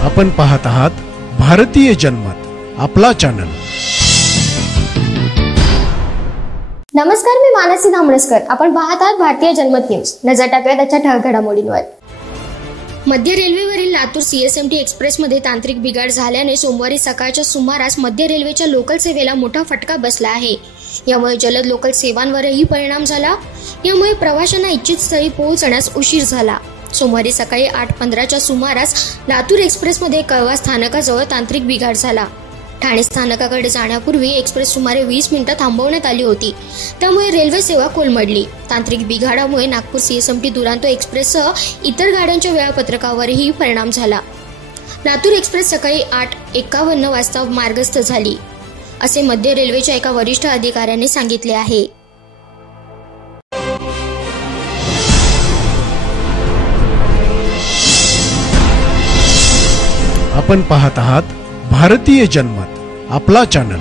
आपण पाहत आहात भारतीय जनमत, आपला चॅनल। नमस्कार, मी मानसी धामणसकर। आपण पाहत आहात भारतीय जनमत न्यूज। नजर टाकूया त्याच्या ठळक घडामोडींवर। मध्य रेल्वेवरील लातूर CSMT एक्सप्रेसमध्ये तांत्रिक बिघाड झाल्याने सोमवारी सकाळच्या सुमारास मध्य रेल्वेच्या लोकल सेवेला मोठा फटका बसला आहे। यामुळे जलद लोकल सेवांवरही परिणाम झाला। यामुळे प्रवाशांना इच्छित स्थळी पोहोचण्यास उशीर झाला। सोमवारी सकाळी 8:15च्या सुमारास लातूर एक्सप्रेसमध्ये कळवा स्थानकाजवळ तांत्रिक बिघाड झाला। ठाणे स्थानकाकडे जाण्यापूर्वी एक्सप्रेस सुमारे 20 मिनिटं थांबवण्यात आली होती, त्यामुळे रेल्वे सेवा कोलमडली। तांत्रिक बिघाडामुळे नागपूर CSMT दुरांतो एक्सप्रेससह इतर गाड्यांच्या वेळापत्रकावरही परिणाम झाला। लातूर एक्सप्रेस सकाळी 8:51 वाजता मार्गस्थ झाली, असे मध्य रेल्वेच्या एका वरिष्ठ अधिकाऱ्याने सांगितले आहे। आपण पाहत आहात भारतीय जनमत, आपला चॅनल।